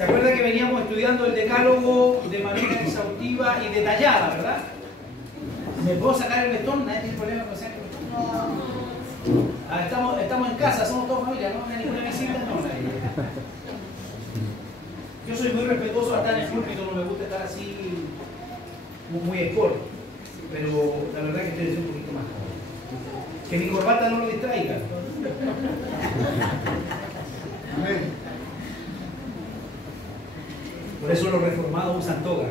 ¿Se acuerda que veníamos estudiando el decálogo de manera exhaustiva y detallada, verdad? ¿Me puedo sacar el listón? ¿Nadie tiene problema con sacar el listón? No. Ah, estamos en casa, somos toda familia, ¿no? No hay ninguna visita, no. Yo soy muy respetuoso hasta en el púlpito, no me gusta estar así muy escort, pero la verdad es que estoy un poquito más. Que mi corbata no lo distraiga. Amén. Por eso los reformados usan toga.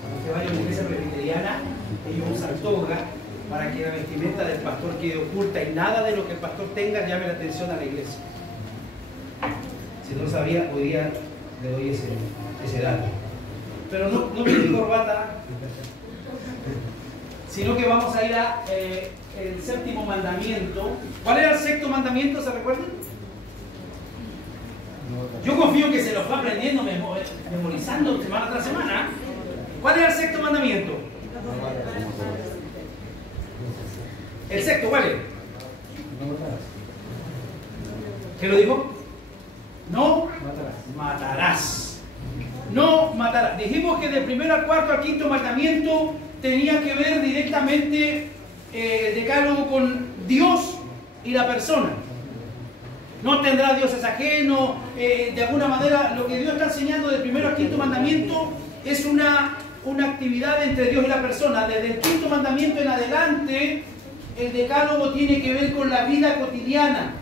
Cuando se vaya a la iglesia presbiteriana, ellos usan toga para que la vestimenta del pastor quede oculta y nada de lo que el pastor tenga llame la atención a la iglesia. Si no lo sabía, hoy día le doy ese dato. Pero no mi corbata, sino que vamos a ir a el séptimo mandamiento. ¿Cuál era el sexto mandamiento? ¿Se recuerdan? Yo confío que se lo fue aprendiendo, memorizando semana tras semana. ¿Cuál era el sexto mandamiento? El sexto, ¿cuál es? ¿Qué lo dijo? No matarás. No matarás. Dijimos que del primero al cuarto al quinto mandamiento tenía que ver directamente el decálogo con Dios y la persona. No tendrá dioses ajenos. De alguna manera, lo que Dios está enseñando del primero al quinto mandamiento es una actividad entre Dios y la persona. Desde el quinto mandamiento en adelante, el decálogo tiene que ver con la vida cotidiana.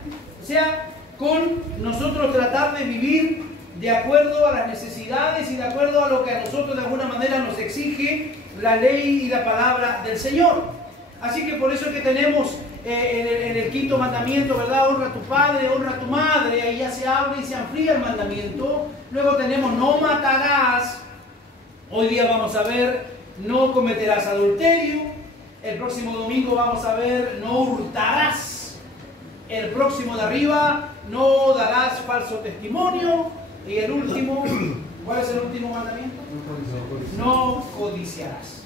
O sea, con nosotros tratar de vivir de acuerdo a las necesidades y de acuerdo a lo que a nosotros de alguna manera nos exige la ley y la palabra del Señor. Así que por eso es que tenemos en el quinto mandamiento, ¿verdad? Honra a tu padre, honra a tu madre. Ahí ya se abre y se amplía el mandamiento. Luego tenemos no matarás. Hoy día vamos a ver no cometerás adulterio. El próximo domingo vamos a ver no hurtarás. El próximo de arriba no darás falso testimonio. Y el último, ¿cuál es el último mandamiento? No codiciarás.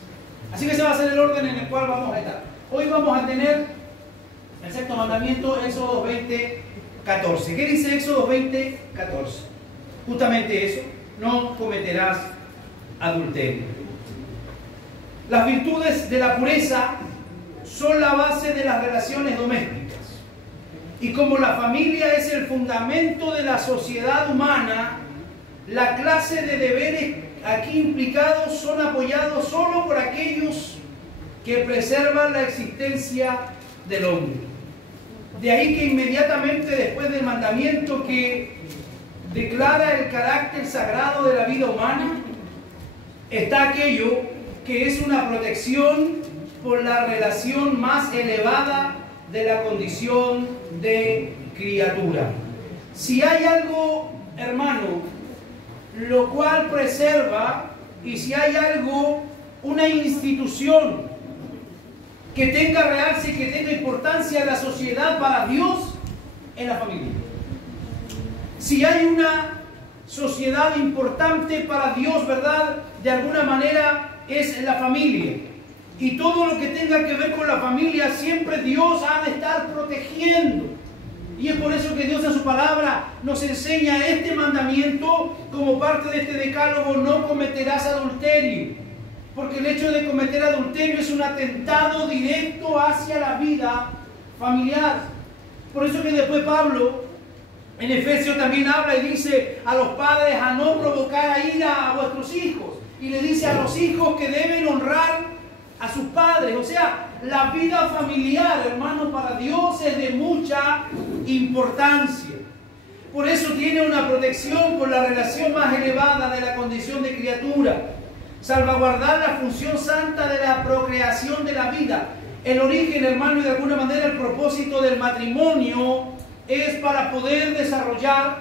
Así que ese va a ser el orden en el cual vamos a estar. Hoy vamos a tener el sexto mandamiento, Éxodo 20:14. ¿Qué dice Éxodo 20:14? Justamente eso, no cometerás adulterio. Las virtudes de la pureza son la base de las relaciones domésticas. Y como la familia es el fundamento de la sociedad humana, la clase de deberes aquí implicados son apoyados solo por aquellos que preservan la existencia del hombre. De ahí que inmediatamente después del mandamiento que declara el carácter sagrado de la vida humana, está aquello que es una protección por la relación más elevada de la condición de criatura. Si hay algo, hermano, lo cual preserva, y si hay algo, una institución que tenga realce y que tenga importancia en la sociedad para Dios, en la familia. Si hay una sociedad importante para Dios, ¿verdad? De alguna manera es la familia. Y todo lo que tenga que ver con la familia, siempre Dios ha de estar protegiendo. Y es por eso que Dios en su palabra nos enseña este mandamiento como parte de este decálogo: no cometerás adulterio. Porque el hecho de cometer adulterio es un atentado directo hacia la vida familiar. Por eso que después Pablo en Efesios también habla y dice a los padres a no provocar a ira a vuestros hijos. Y le dice a los hijos que deben honrar a sus padres. O sea, la vida familiar, hermanos, para Dios es de mucha importancia. Por eso tiene una protección por la relación más elevada de la condición de criatura. Salvaguardar la función santa de la procreación de la vida. El origen, hermano, y de alguna manera el propósito del matrimonio es para poder desarrollar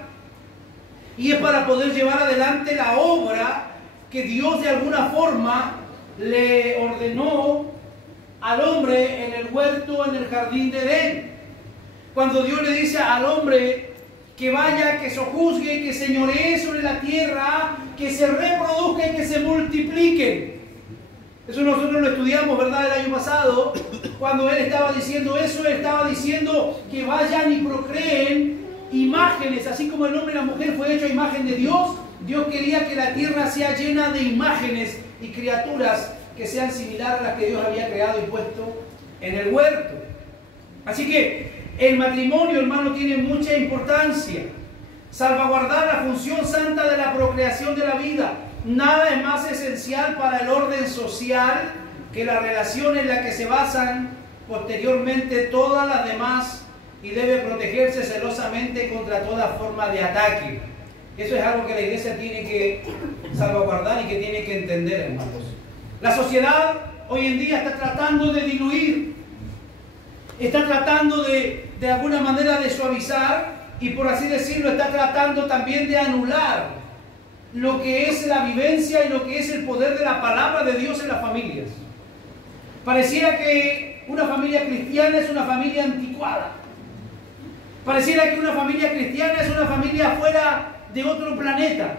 y es para poder llevar adelante la obra que Dios de alguna forma le ordenó al hombre en el huerto, en el jardín de Edén. Cuando Dios le dice al hombre que vaya, que sojuzgue, que señoree sobre la tierra, que se reproduzca y que se multiplique. Eso nosotros lo estudiamos, ¿verdad?, el año pasado. Cuando él estaba diciendo eso, él estaba diciendo que vayan y procreen imágenes, así como el hombre y la mujer fue hecho a imagen de Dios, Dios quería que la tierra sea llena de imágenes y criaturas que sean similares a las que Dios había creado y puesto en el huerto. Así que el matrimonio, hermano, tiene mucha importancia. Salvaguardar la función santa de la procreación de la vida. Nada es más esencial para el orden social que la relación en la que se basan posteriormente todas las demás, y debe protegerse celosamente contra toda forma de ataque. Eso es algo que la iglesia tiene que salvaguardar y que tiene que entender, hermanos. La sociedad hoy en día está tratando de diluir, está tratando de alguna manera de suavizar y, por así decirlo, está tratando también de anular lo que es la vivencia y lo que es el poder de la palabra de Dios en las familias. Pareciera que una familia cristiana es una familia anticuada. Pareciera que una familia cristiana es una familia fuera de otro planeta.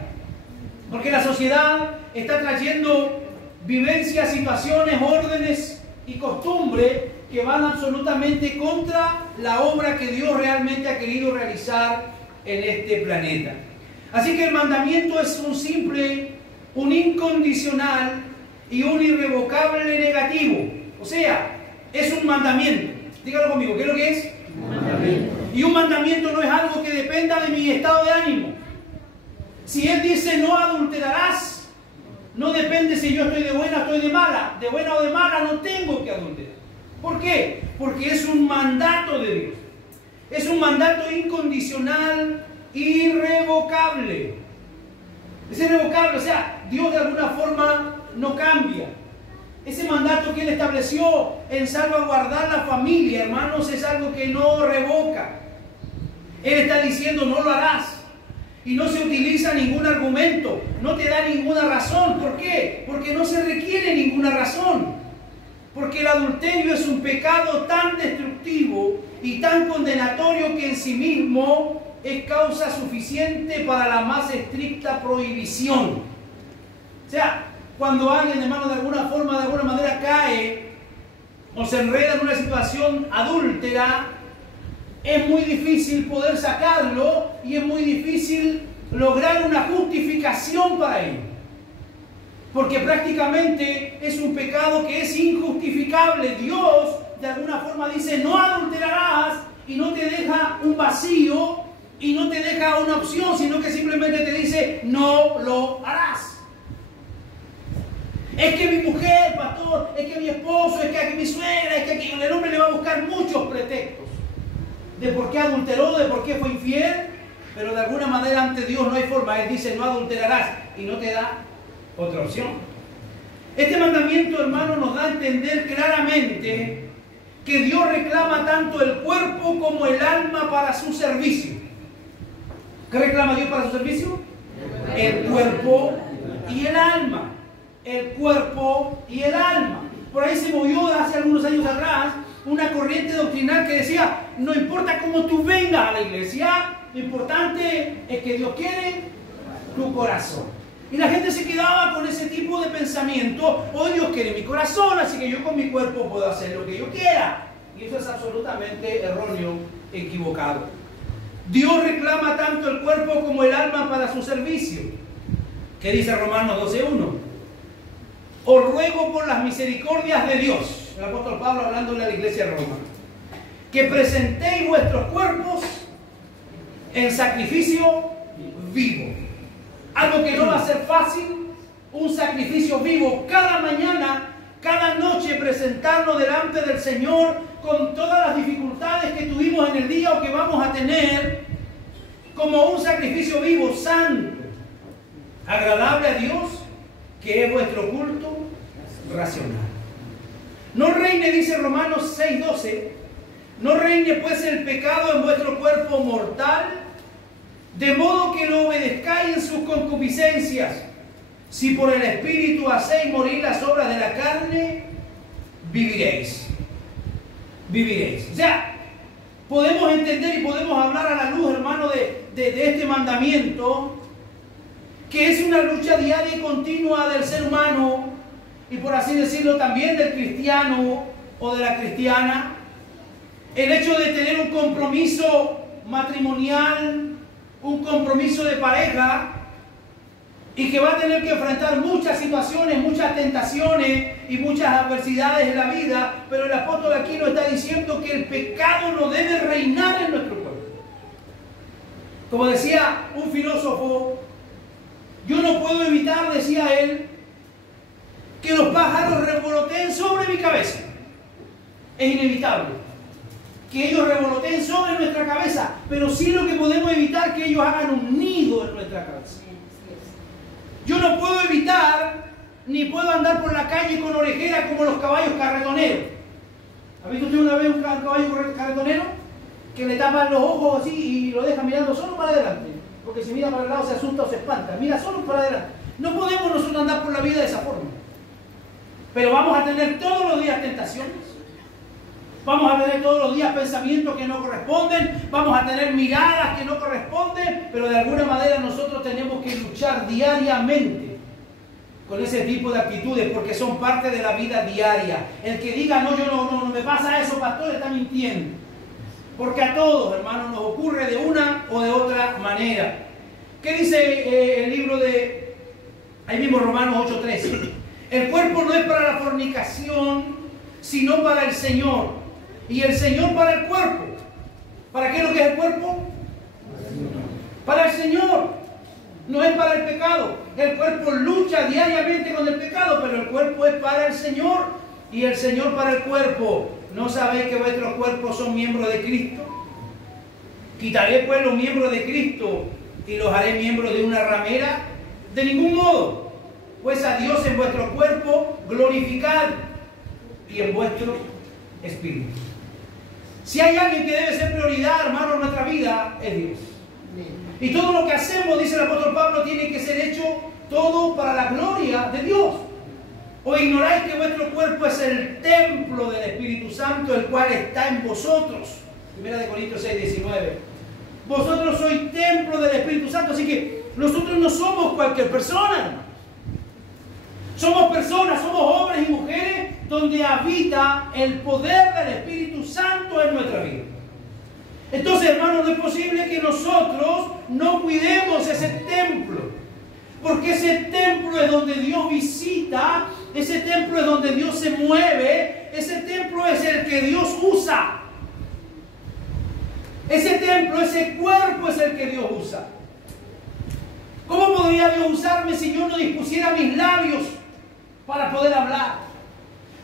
Porque la sociedad está trayendo vivencias, situaciones, órdenes y costumbres que van absolutamente contra la obra que Dios realmente ha querido realizar en este planeta. Así que el mandamiento es un simple, un incondicional y un irrevocable negativo. O sea, es un mandamiento. Dígalo conmigo, ¿qué es lo que es? Un mandamiento. Y un mandamiento no es algo que dependa de mi estado de ánimo. Si Él dice no adulterarás, no depende si yo estoy de buena o estoy de mala. De buena o de mala no tengo que adulterar. ¿Por qué? Porque es un mandato de Dios. Es un mandato incondicional, irrevocable. Es irrevocable, o sea, Dios de alguna forma no cambia. Ese mandato que Él estableció en salvaguardar la familia, hermanos, es algo que no revoca. Él está diciendo no lo harás. Y no se utiliza ningún argumento, no te da ninguna razón. ¿Por qué? Porque no se requiere ninguna razón. Porque el adulterio es un pecado tan destructivo y tan condenatorio que en sí mismo es causa suficiente para la más estricta prohibición. O sea, cuando alguien, hermano, de alguna forma, de alguna manera cae o se enreda en una situación adúltera, es muy difícil poder sacarlo y es muy difícil lograr una justificación para ello. Porque prácticamente es un pecado que es injustificable. Dios de alguna forma dice no adulterarás y no te deja un vacío y no te deja una opción, sino que simplemente te dice no lo harás. Es que mi mujer, pastor, es que mi esposo, es que mi suegra, es que el hombre le va a buscar muchos pretextos de por qué adulteró, de por qué fue infiel, pero de alguna manera ante Dios no hay forma. Él dice no adulterarás y no te da otra opción. Este mandamiento, hermano, nos da a entender claramente que Dios reclama tanto el cuerpo como el alma para su servicio. ¿Qué reclama Dios para su servicio? El cuerpo y el alma. El cuerpo y el alma. Por ahí se movió hace algunos años atrás una corriente doctrinal que decía no importa cómo tú vengas a la iglesia, lo importante es que Dios quiere tu corazón. Y la gente se quedaba con ese tipo de pensamiento. Oh, Dios quiere mi corazón, así que yo con mi cuerpo puedo hacer lo que yo quiera. Y eso es absolutamente erróneo, equivocado. Dios reclama tanto el cuerpo como el alma para su servicio. ¿Qué dice Romanos 12:1? Os ruego por las misericordias de Dios, el apóstol Pablo hablándole a la iglesia de Roma, que presentéis vuestros cuerpos en sacrificio vivo. Algo que no va a ser fácil, un sacrificio vivo cada mañana, cada noche, presentarnos delante del Señor con todas las dificultades que tuvimos en el día o que vamos a tener, como un sacrificio vivo, santo, agradable a Dios, que es vuestro culto racional. No reine, dice Romanos 6:12, no reine pues el pecado en vuestro cuerpo mortal, de modo que lo obedezcáis en sus concupiscencias. Si por el Espíritu hacéis morir las obras de la carne, viviréis. Viviréis. O sea, podemos entender y podemos hablar a la luz, hermano, de este mandamiento, que es una lucha diaria y continua del ser humano, y por así decirlo también del cristiano o de la cristiana. El hecho de tener un compromiso matrimonial, un compromiso de pareja, y que va a tener que enfrentar muchas situaciones, muchas tentaciones y muchas adversidades en la vida, pero el apóstol aquí nos está diciendo que el pecado no debe reinar en nuestro cuerpo. Como decía un filósofo, yo no puedo evitar, decía él, que los pájaros revoloteen sobre mi cabeza. Es inevitable que ellos revoloteen sobre nuestra cabeza, pero sí lo que podemos evitar que ellos hagan un nido en nuestra cabeza. Yo no puedo evitar, ni puedo andar por la calle con orejera como los caballos carretoneros. ¿Ha visto usted una vez un caballo carretonero? Que le tapan los ojos así y lo deja mirando solo para adelante. Porque si mira para el lado se asusta o se espanta. Mira solo para adelante. No podemos nosotros andar por la vida de esa forma. Pero vamos a tener todos los días tentaciones. Vamos a tener todos los días pensamientos que no corresponden, vamos a tener miradas que no corresponden, pero de alguna manera nosotros tenemos que luchar diariamente con ese tipo de actitudes, porque son parte de la vida diaria. El que diga, no, yo no me pasa eso, pastor, está mintiendo. Porque a todos, hermanos, nos ocurre de una o de otra manera. ¿Qué dice el libro de, ahí mismo Romanos 8:13? El cuerpo no es para la fornicación, sino para el Señor. Y el Señor para el cuerpo. ¿Para qué es lo que es el cuerpo? Para el Señor. No es para el pecado. El cuerpo lucha diariamente con el pecado, pero el cuerpo es para el Señor. Y el Señor para el cuerpo. ¿No sabéis que vuestros cuerpos son miembros de Cristo? ¿Quitaré pues los miembros de Cristo y los haré miembros de una ramera? De ningún modo. Pues a Dios en vuestro cuerpo glorificad y en vuestro espíritu. Si hay alguien que debe ser prioridad, hermano, en nuestra vida, es Dios. Y todo lo que hacemos, dice el apóstol Pablo, tiene que ser hecho todo para la gloria de Dios. ¿O ignoráis que vuestro cuerpo es el templo del Espíritu Santo, el cual está en vosotros? 1 Corintios 6:19. Vosotros sois templo del Espíritu Santo, así que nosotros no somos cualquier persona, hermano. Somos personas, somos hombres y mujeres donde habita el poder del Espíritu Santo en nuestra vida. Entonces, hermano, no es posible que nosotros no cuidemos ese templo, porque ese templo es donde Dios visita, ese templo es donde Dios se mueve, ese templo es el que Dios usa. Ese templo, ese cuerpo es el que Dios usa. ¿Cómo podría Dios usarme si yo no dispusiera mis labios para poder hablar?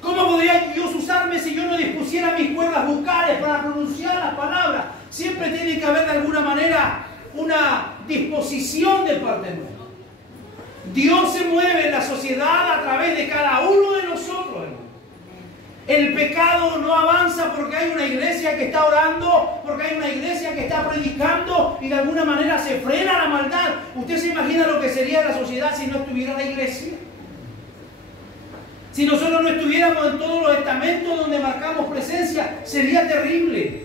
¿Cómo podría Dios usarme si yo no dispusiera mis cuerdas vocales para pronunciar las palabras? Siempre tiene que haber de alguna manera una disposición de parte nuestra. Dios se mueve en la sociedad a través de cada uno de nosotros, hermano. El pecado no avanza porque hay una iglesia que está orando, porque hay una iglesia que está predicando y de alguna manera se frena la maldad. ¿Usted se imagina lo que sería la sociedad si no estuviera la iglesia? Si nosotros no estuviéramos en todos los estamentos donde marcamos presencia, sería terrible.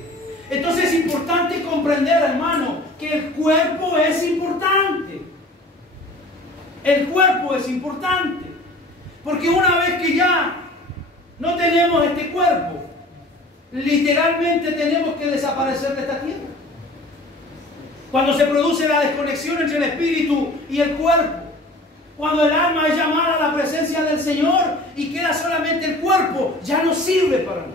Entonces es importante comprender, hermano, que el cuerpo es importante. El cuerpo es importante. Porque una vez que ya no tenemos este cuerpo, literalmente tenemos que desaparecer de esta tierra. Cuando se produce la desconexión entre el espíritu y el cuerpo, cuando el alma es llamada a la presencia del Señor y queda solamente el cuerpo, ya no sirve para nada.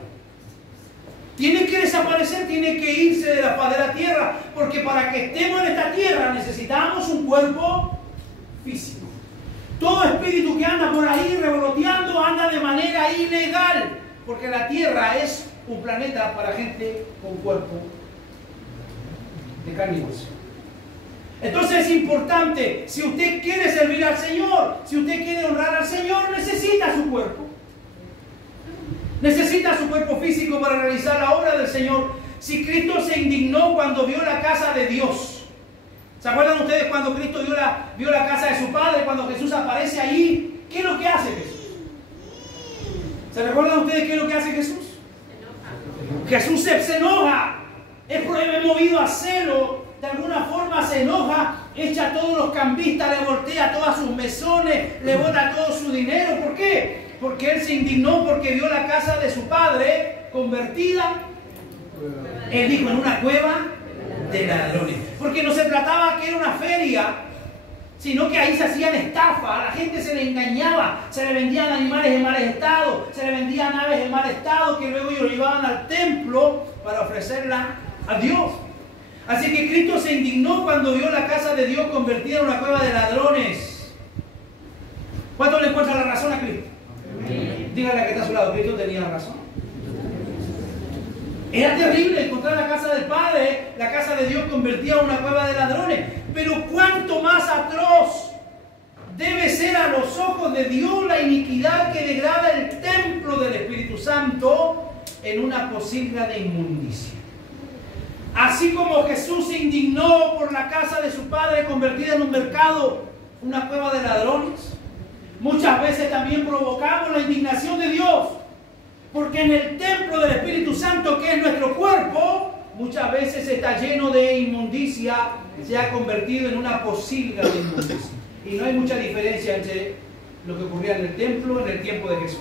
Tiene que desaparecer, tiene que irse de la faz de la tierra, porque para que estemos en esta tierra necesitamos un cuerpo físico. Todo espíritu que anda por ahí revoloteando anda de manera ilegal, porque la tierra es un planeta para gente con cuerpo de carne y hueso. Entonces es importante, si usted quiere servir al Señor, si usted quiere honrar al Señor, necesita su cuerpo. Necesita su cuerpo físico para realizar la obra del Señor. Si Cristo se indignó cuando vio la casa de Dios, ¿se acuerdan ustedes cuando Cristo vio la casa de su Padre, cuando Jesús aparece ahí? ¿Qué es lo que hace Jesús? ¿Se recuerdan ustedes qué es lo que hace Jesús? Jesús se enoja, es movido a celo. De alguna forma se enoja, echa a todos los cambistas, le voltea todas sus mesones, le bota todo su dinero. ¿Por qué? Porque él se indignó porque vio la casa de su padre convertida, él dijo, en una cueva de ladrones. Porque no se trataba que era una feria, sino que ahí se hacían estafas, a la gente se le engañaba, se le vendían animales en mal estado, se le vendían aves en mal estado, que luego ellos llevaban al templo para ofrecerla a Dios. Así que Cristo se indignó cuando vio la casa de Dios convertida en una cueva de ladrones. ¿Cuánto le encuentra la razón a Cristo? Dígale a que está a su lado, Cristo tenía razón. Era terrible encontrar la casa del Padre, la casa de Dios convertida en una cueva de ladrones. Pero cuánto más atroz debe ser a los ojos de Dios la iniquidad que degrada el templo del Espíritu Santo en una posilga de inmundicia. Así como Jesús se indignó por la casa de su Padre convertida en un mercado, una cueva de ladrones, muchas veces también provocamos la indignación de Dios, porque en el templo del Espíritu Santo, que es nuestro cuerpo, muchas veces está lleno de inmundicia, se ha convertido en una posilga de inmundicia. Y no hay mucha diferencia entre lo que ocurría en el templo en el tiempo de Jesús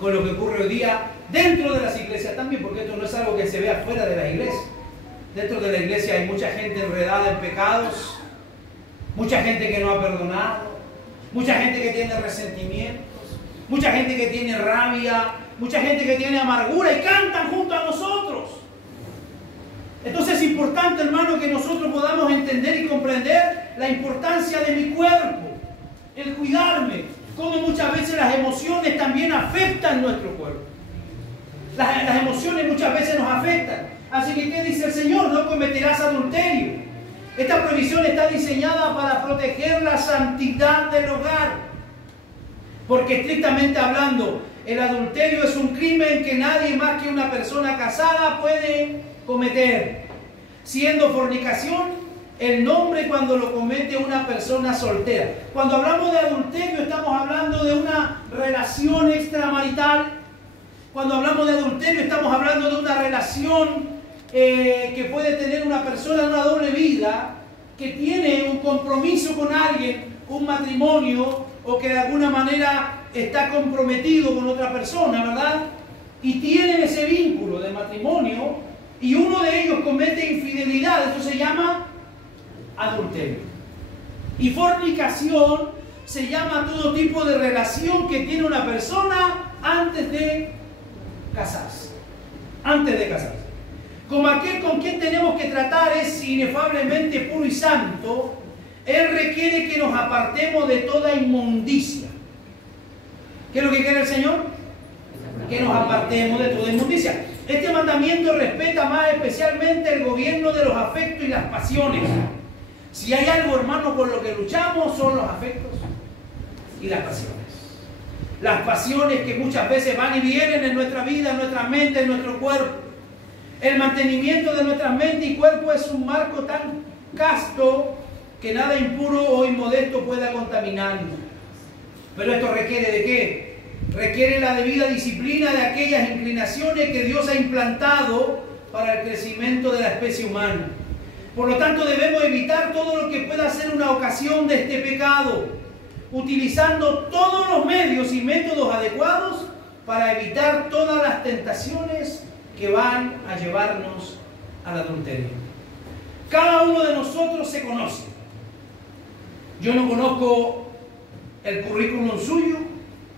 con lo que ocurre hoy día dentro de las iglesias también, porque esto no es algo que se ve afuera de la iglesia. Dentro de la iglesia hay mucha gente enredada en pecados, mucha gente que no ha perdonado, mucha gente que tiene resentimientos, mucha gente que tiene rabia, mucha gente que tiene amargura y cantan junto a nosotros. Entonces es importante, hermano, que nosotros podamos entender y comprender la importancia de mi cuerpo, el cuidarme, cómo muchas veces las emociones también afectan nuestro cuerpo. Las emociones muchas veces nos afectan. Así que, ¿qué dice el Señor? No cometerás adulterio. Esta prohibición está diseñada para proteger la santidad del hogar. Porque estrictamente hablando, el adulterio es un crimen que nadie más que una persona casada puede cometer. Siendo fornicación el nombre cuando lo comete una persona soltera. Cuando hablamos de adulterio estamos hablando de una relación extramarital. Cuando hablamos de adulterio estamos hablando de una relación que puede tener una persona en una doble vida, que tiene un compromiso con alguien, un matrimonio, o que de alguna manera está comprometido con otra persona, ¿verdad? Y tienen ese vínculo de matrimonio y uno de ellos comete infidelidad. Esto se llama adulterio. Y fornicación se llama todo tipo de relación que tiene una persona antes de casarse. Antes de casarse. Como aquel con quien tenemos que tratar es inefablemente puro y santo, Él requiere que nos apartemos de toda inmundicia. ¿Qué es lo que quiere el Señor? Que nos apartemos de toda inmundicia. Este mandamiento respeta más especialmente el gobierno de los afectos y las pasiones. Si hay algo, hermano, por lo que luchamos, son los afectos y las pasiones. Las pasiones que muchas veces van y vienen en nuestra vida, en nuestra mente, en nuestro cuerpo. El mantenimiento de nuestra mente y cuerpo es un marco tan casto que nada impuro o inmodesto pueda contaminarnos. Pero esto requiere ¿de qué? Requiere la debida disciplina de aquellas inclinaciones que Dios ha implantado para el crecimiento de la especie humana. Por lo tanto, debemos evitar todo lo que pueda ser una ocasión de este pecado, utilizando todos los medios y métodos adecuados para evitar todas las tentaciones que van a llevarnos al adulterio. Cada uno de nosotros se conoce. Yo no conozco el currículum suyo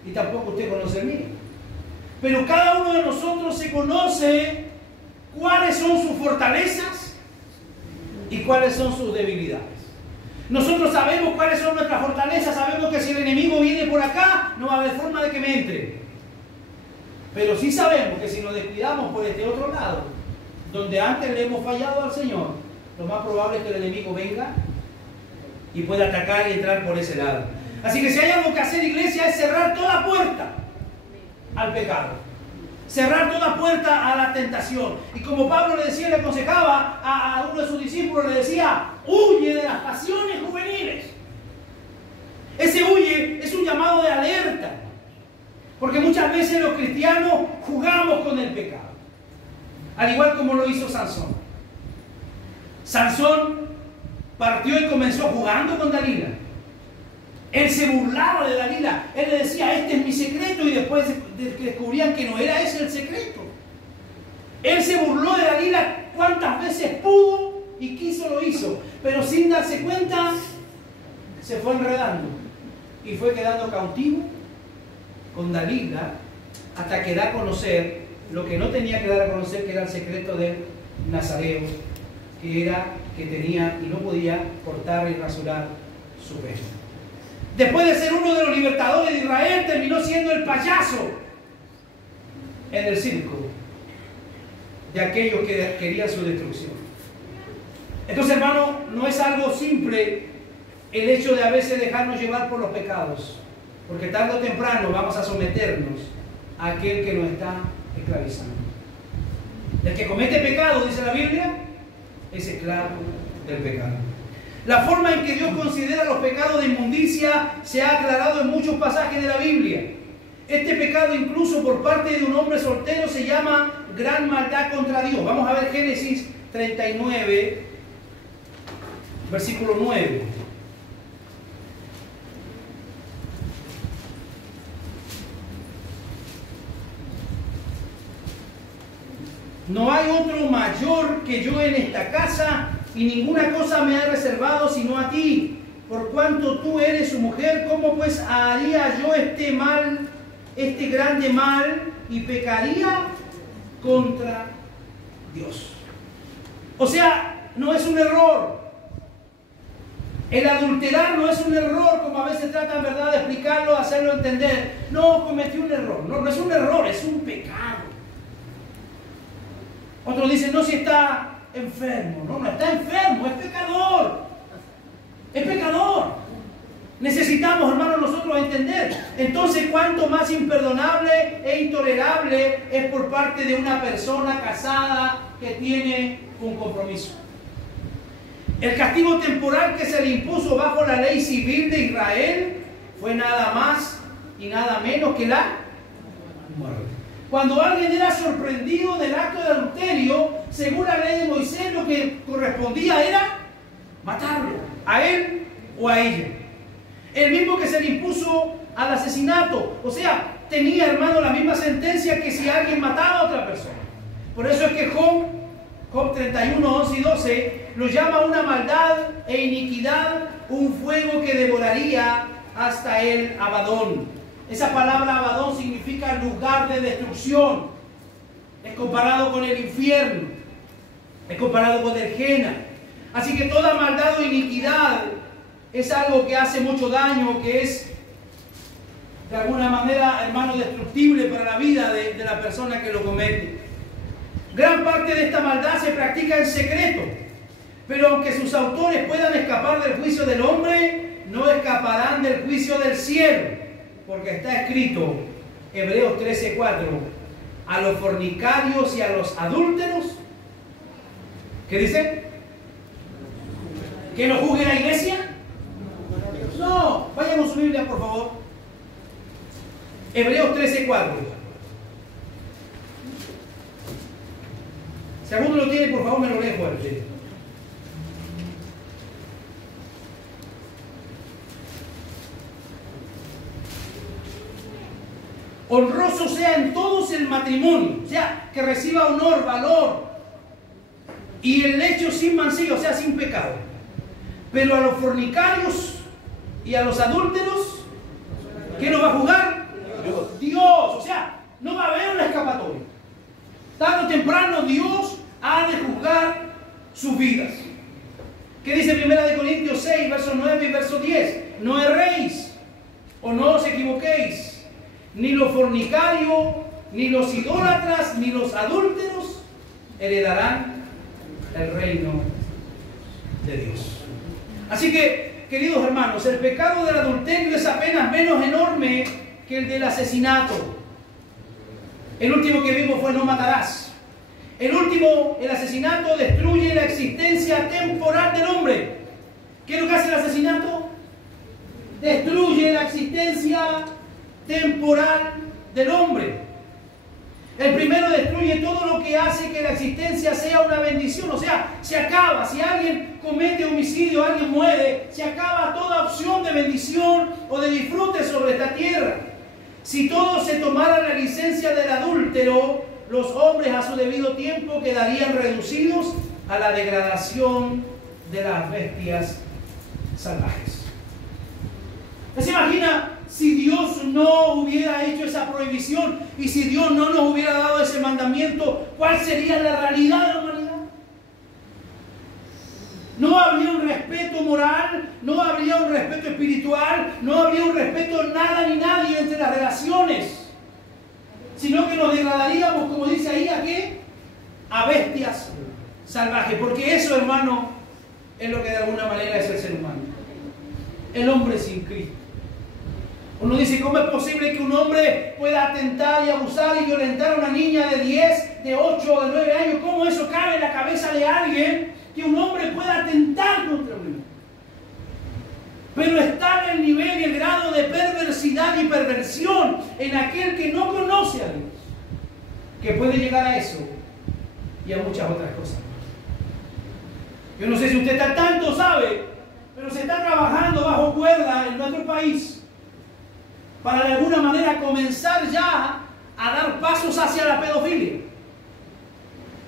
y tampoco usted conoce el mío. Pero cada uno de nosotros se conoce cuáles son sus fortalezas y cuáles son sus debilidades. Nosotros sabemos cuáles son nuestras fortalezas, sabemos que si el enemigo viene por acá, no va a haber forma de que me entre. Pero sí sabemos que si nos descuidamos por este otro lado, donde antes le hemos fallado al Señor, lo más probable es que el enemigo venga y pueda atacar y entrar por ese lado. Así que si hay algo que hacer, iglesia, es cerrar toda puerta al pecado. Cerrar toda puerta a la tentación. Y como Pablo le decía, le aconsejaba a uno de sus discípulos, le decía, huye de las pasiones juveniles. Ese huye es un llamado de alerta. Porque muchas veces los cristianos jugamos con el pecado. Al igual como lo hizo Sansón. Sansón partió y comenzó jugando con Dalila. Él se burlaba de Dalila. Él le decía, este es mi secreto, y después descubrían que no era ese el secreto. Él se burló de Dalila cuántas veces pudo y quiso lo hizo, pero sin darse cuenta se fue enredando y fue quedando cautivo con Dalila hasta que da a conocer lo que no tenía que dar a conocer, que era el secreto del nazareo, que era que tenía y no podía cortar y rasurar su pelo. Después de ser uno de los libertadores de Israel, terminó siendo el payaso en el circo de aquellos que querían su destrucción. Entonces, hermano, no es algo simple el hecho de a veces dejarnos llevar por los pecados, porque tarde o temprano vamos a someternos a aquel que nos está esclavizando. El que comete pecado, dice la Biblia, es esclavo del pecado. La forma en que Dios considera los pecados de inmundicia se ha aclarado en muchos pasajes de la Biblia. Este pecado, incluso por parte de un hombre soltero, se llama gran maldad contra Dios. Vamos a ver Génesis 39, versículo 9. No hay otro mayor que yo en esta casa, y ninguna cosa me ha reservado sino a ti. Por cuanto tú eres su mujer, ¿cómo pues haría yo este mal, este grande mal, y pecaría contra Dios? O sea, no es un error. El adulterar no es un error, como a veces tratan, ¿verdad?, de explicarlo, hacerlo entender. No, cometí un error. No, no es un error, es un pecado. Otros dicen, no, si está enfermo. No, no está enfermo, es pecador. Es pecador. Necesitamos, hermanos, nosotros entender. Entonces, cuánto más imperdonable e intolerable es por parte de una persona casada que tiene un compromiso. El castigo temporal que se le impuso bajo la ley civil de Israel fue nada más y nada menos que la muerte. Cuando alguien era sorprendido del acto de adulterio, según la ley de Moisés, lo que correspondía era matarlo, a él o a ella. El mismo que se le impuso al asesinato. O sea, tenía, hermano, la misma sentencia que si alguien mataba a otra persona. Por eso es que Job 31, 11 y 12 lo llama una maldad e iniquidad, un fuego que devoraría hasta el Abadón. Esa palabra Abadón significa lugar de destrucción. Es comparado con el infierno. Es comparado con el Gehenna. Así que toda maldad o iniquidad es algo que hace mucho daño, que es de alguna manera, hermano, destructible para la vida de la persona que lo comete. Gran parte de esta maldad se practica en secreto, pero aunque sus autores puedan escapar del juicio del hombre, no escaparán del juicio del cielo. Porque está escrito, Hebreos 13:4, a los fornicarios y a los adúlteros, ¿qué dice? ¿Que no juzgue la iglesia? No, vayamos a su Biblia, por favor. Hebreos 13:4. Si alguno lo tiene, por favor, me lo lee fuerte. Honroso sea en todos el matrimonio, o sea, que reciba honor, valor, y el lecho sin mancilla, o sea, sin pecado. Pero a los fornicarios y a los adúlteros, ¿quién nos va a juzgar? Dios. O sea, no va a haber una escapatoria. Tarde o temprano Dios ha de juzgar sus vidas. ¿Qué dice 1 Corintios 6, verso 9 y verso 10? No erréis, o no os equivoquéis. Ni los fornicarios, ni los idólatras, ni los adúlteros heredarán el reino de Dios. Así que, queridos hermanos, el pecado del adulterio es apenas menos enorme que el del asesinato. El último que vimos fue no matarás. El asesinato destruye la existencia temporal del hombre. ¿Qué es lo que hace el asesinato? Destruye la existencia temporal del hombre. El primero destruye todo lo que hace que la existencia sea una bendición. O sea, se acaba. Si alguien comete homicidio, alguien muere, se acaba toda opción de bendición o de disfrute sobre esta tierra. Si todos se tomaran la licencia del adúltero, los hombres a su debido tiempo quedarían reducidos a la degradación de las bestias salvajes. ¿Se imagina si Dios no hubiera hecho esa prohibición y si Dios no nos hubiera dado ese mandamiento? ¿Cuál sería la realidad de la humanidad? No habría un respeto moral, no habría un respeto espiritual, no habría un respeto nada ni nadie entre las relaciones, sino que nos degradaríamos, como dice ahí, ¿a qué? A bestias salvajes, porque eso, hermano, es lo que de alguna manera es el ser humano, el hombre sin Cristo. Uno dice, ¿cómo es posible que un hombre pueda atentar y abusar y violentar a una niña de 10, de 8 o de 9 años? ¿Cómo eso cabe en la cabeza de alguien que un hombre pueda atentar contra un niño? Pero está en el nivel y el grado de perversidad y perversión en aquel que no conoce a Dios, que puede llegar a eso y a muchas otras cosas. Yo no sé si usted tanto sabe, pero se está trabajando bajo cuerda en nuestro país para de alguna manera comenzar ya a dar pasos hacia la pedofilia.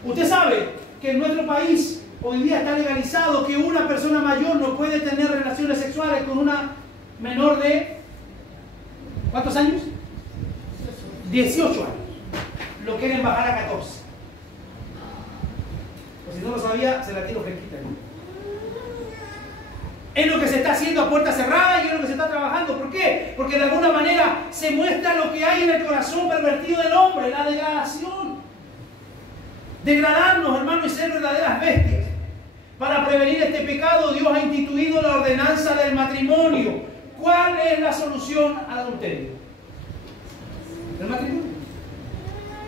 Usted sabe que en nuestro país hoy día está legalizado que una persona mayor no puede tener relaciones sexuales con una menor de ¿cuántos años? 18 años. Lo quieren bajar a 14. Pues si no lo sabía, se la tiro fresquita. Es lo que se está haciendo a puerta cerrada y es lo que se está trabajando. ¿Por qué? Porque de alguna manera se muestra lo que hay en el corazón pervertido del hombre, la degradación. Degradarnos, hermano, y ser verdaderas bestias. Para prevenir este pecado, Dios ha instituido la ordenanza del matrimonio. ¿Cuál es la solución al adulterio? El matrimonio.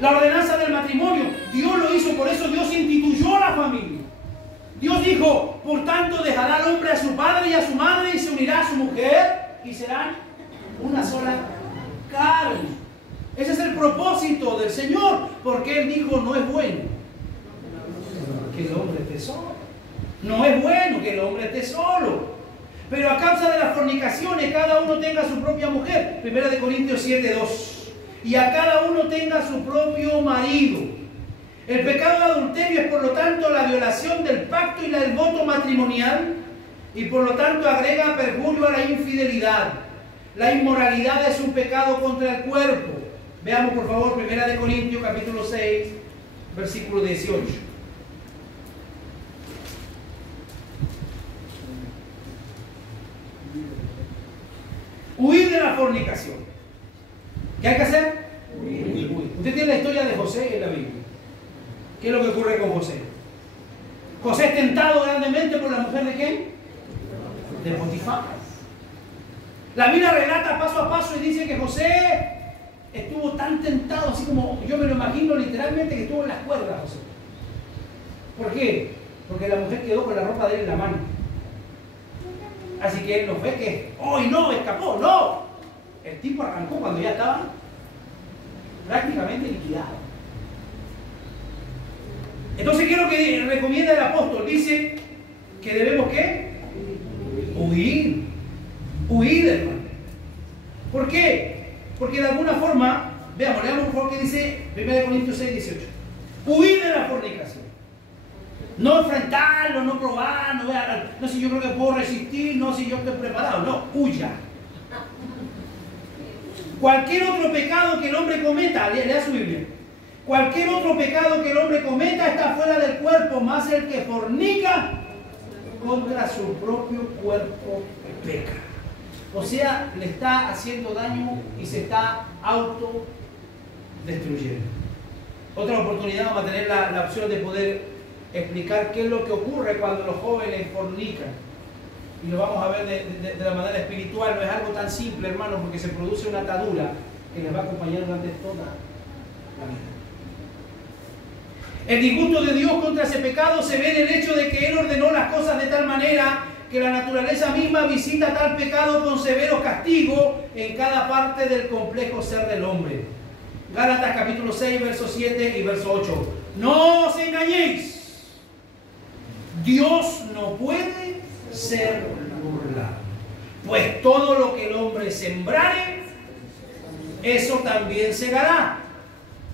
La ordenanza del matrimonio, Dios lo hizo, por eso Dios instituyó la familia. Dios dijo, por tanto dejará al hombre a su padre y a su madre y se unirá a su mujer y serán una sola carne. Ese es el propósito del Señor, porque Él dijo, no es bueno que el hombre esté solo. No es bueno que el hombre esté solo. Pero a causa de las fornicaciones, cada uno tenga su propia mujer. 1 Corintios 7:2. Y a cada uno tenga su propio marido. El pecado de adulterio es por lo tanto la violación del pacto y del voto matrimonial y por lo tanto agrega perjurio a la infidelidad. La inmoralidad es un pecado contra el cuerpo. Veamos por favor 1 Corintios capítulo 6, versículo 18. Huir de la fornicación. ¿Qué hay que hacer? Huir. Usted tiene la historia de José en la Biblia. ¿Qué es lo que ocurre con José? José es tentado grandemente por la mujer de quién? De Potifar. La Biblia relata paso a paso y dice que José estuvo tan tentado, así como yo me lo imagino literalmente, que estuvo en las cuerdas, José. ¿Por qué? Porque la mujer quedó con la ropa de él en la mano. Así que él no fue que, ¡hoy no! Escapó, no. El tipo arrancó cuando ya estaba prácticamente liquidado. Entonces, ¿qué es lo que recomienda el apóstol? Dice que debemos, ¿qué? Huir. Huir, hermano. ¿Por qué? Porque de alguna forma, veamos, leamos por favor que dice 1 Corintios 6, 18. Huir de la fornicación. No enfrentarlo, no probar, no si yo creo que puedo resistir, no si yo estoy preparado. No, huya. Cualquier otro pecado que el hombre cometa, lea su Biblia. Cualquier otro pecado que el hombre cometa está fuera del cuerpo, más el que fornica contra su propio cuerpo peca. O sea, le está haciendo daño y se está autodestruyendo. Otra oportunidad vamos a tener la opción de poder explicar qué es lo que ocurre cuando los jóvenes fornican. Y lo vamos a ver de la manera espiritual. No es algo tan simple, hermano, porque se produce una atadura que les va a acompañar durante toda la vida. El disgusto de Dios contra ese pecado se ve en el hecho de que Él ordenó las cosas de tal manera que la naturaleza misma visita tal pecado con severo castigo en cada parte del complejo ser del hombre. Gálatas capítulo 6, verso 7 y verso 8. No os engañéis. Dios no puede ser burlado. Pues todo lo que el hombre sembrare, eso también segará.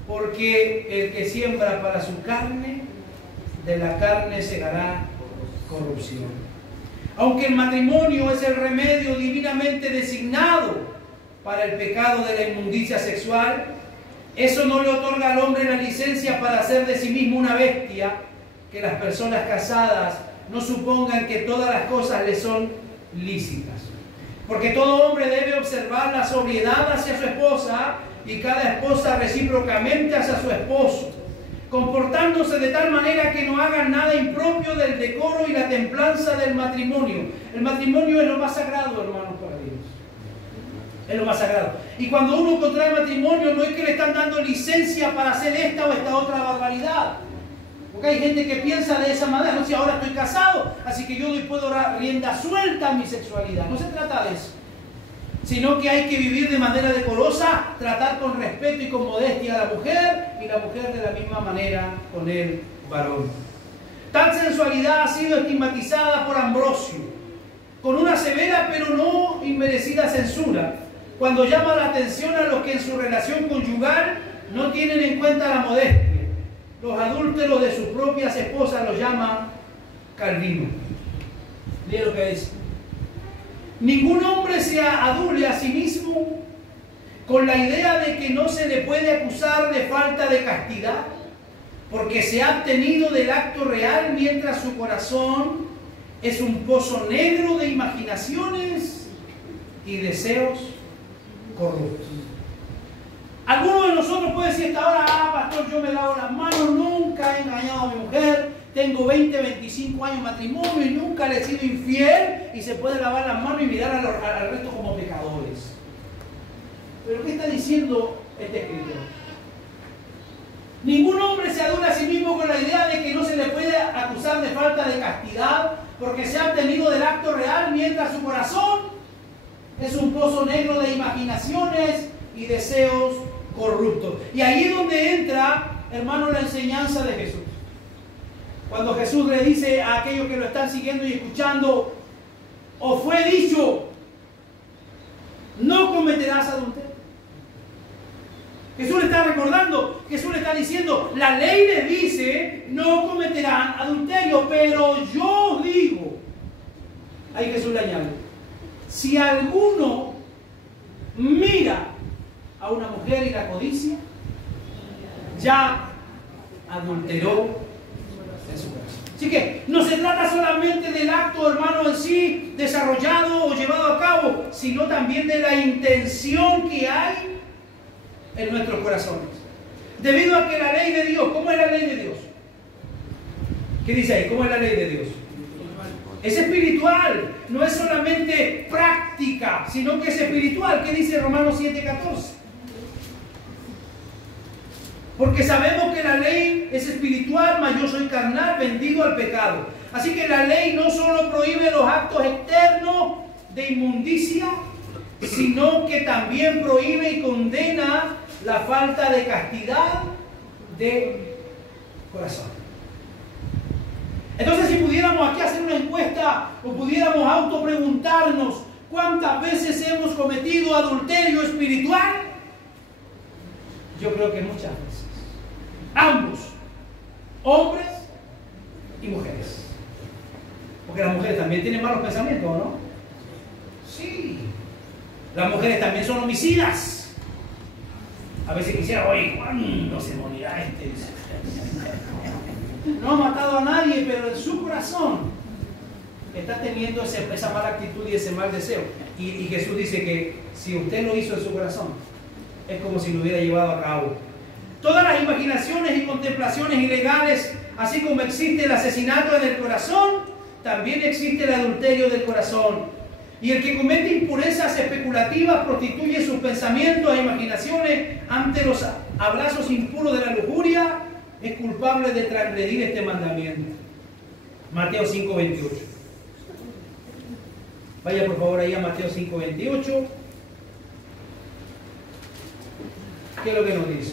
porque el que siembra para su carne, de la carne segará corrupción. Aunque el matrimonio es el remedio divinamente designado para el pecado de la inmundicia sexual, eso no le otorga al hombre la licencia para hacer de sí mismo una bestia. Que las personas casadas no supongan que todas las cosas le son lícitas. Porque todo hombre debe observar la sobriedad hacia su esposa y cada esposa recíprocamente hacia su esposo, comportándose de tal manera que no hagan nada impropio del decoro y la templanza del matrimonio. El matrimonio es lo más sagrado, hermanos, para Dios. Es lo más sagrado. Y cuando uno contrae matrimonio, no es que le están dando licencia para hacer esta o esta otra barbaridad. Porque hay gente que piensa de esa manera, no sé, ahora estoy casado, así que yo puedo dar rienda suelta a mi sexualidad. No se trata de eso, sino que hay que vivir de manera decorosa, tratar con respeto y con modestia a la mujer, y la mujer de la misma manera con el varón. Tal sensualidad ha sido estigmatizada por Ambrosio, con una severa pero no inmerecida censura, cuando llama la atención a los que en su relación conyugal no tienen en cuenta la modestia. Los adúlteros de sus propias esposas los llama Calvino. Mira lo que dice. Ningún hombre se adule a sí mismo con la idea de que no se le puede acusar de falta de castidad, porque se ha abstenido del acto real mientras su corazón es un pozo negro de imaginaciones y deseos corruptos. Alguno de nosotros puede decir esta hora: pastor, yo me lavo las manos, nunca he engañado a mi mujer, tengo 20, 25 años de matrimonio y nunca le he sido infiel, y se puede lavar las manos y mirar al resto como pecadores. ¿Pero qué está diciendo este escritor? Ningún hombre se adula a sí mismo con la idea de que no se le puede acusar de falta de castidad, porque se ha obtenido del acto real mientras su corazón es un pozo negro de imaginaciones y deseos corruptos. Y ahí es donde entra, hermano, la enseñanza de Jesús. Cuando Jesús le dice a aquellos que lo están siguiendo y escuchando: os fue dicho, no cometerás adulterio. Jesús le está recordando, Jesús le está diciendo: la ley le dice, no cometerán adulterio, pero yo os digo. Ahí Jesús le añade: si alguno mira a una mujer y la codicia, ya adulteró en su corazón. Así que no se trata solamente del acto, hermano, en sí, desarrollado o llevado a cabo, sino también de la intención que hay en nuestros corazones. Debido a que la ley de Dios, ¿cómo es la ley de Dios? ¿Qué dice ahí? ¿Cómo es la ley de Dios? Es espiritual, no es solamente práctica, sino que es espiritual. ¿Qué dice Romanos 7:14? Porque sabemos que la ley es espiritual, mas yo soy carnal, vendido al pecado. Así que la ley no solo prohíbe los actos externos de inmundicia, sino que también prohíbe y condena la falta de castidad de corazón. Entonces, si pudiéramos aquí hacer una encuesta o pudiéramos autopreguntarnos cuántas veces hemos cometido adulterio espiritual, yo creo que muchas veces. Ambos, hombres y mujeres. Porque las mujeres también tienen malos pensamientos, ¿no? Sí. Las mujeres también son homicidas. A veces quisiera: oye, ¿cuándo se morirá este? No ha matado a nadie, pero en su corazón está teniendo esa mala actitud y ese mal deseo. Y Jesús dice que si usted lo hizo en su corazón, es como si lo hubiera llevado a cabo. Todas las imaginaciones y contemplaciones ilegales, así como existe el asesinato en el corazón, también existe el adulterio del corazón. Y el que comete impurezas especulativas prostituye sus pensamientos e imaginaciones ante los abrazos impuros de la lujuria, es culpable de transgredir este mandamiento. Mateo 5:28. Vaya por favor ahí a Mateo 5:28. ¿Qué es lo que nos dice?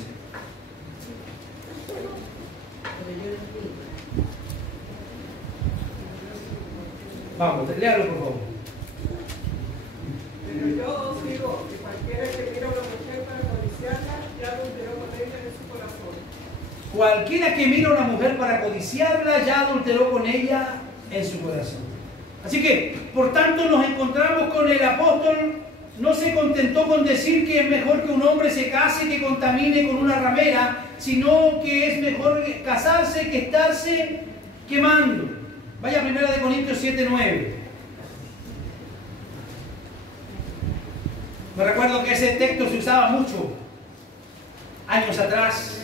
Vamos, léalo por favor. Pero yo os digo que cualquiera que mira a una mujer para codiciarla, ya adulteró con ella en su corazón. Cualquiera que mira a una mujer para codiciarla ya adulteró con ella en su corazón. Así que, por tanto, nos encontramos con el apóstol. No se contentó con decir que es mejor que un hombre se case que contamine con una ramera, sino que es mejor casarse que estarse quemando. Vaya a 1 Corintios 7:9. Me recuerdo que ese texto se usaba mucho años atrás,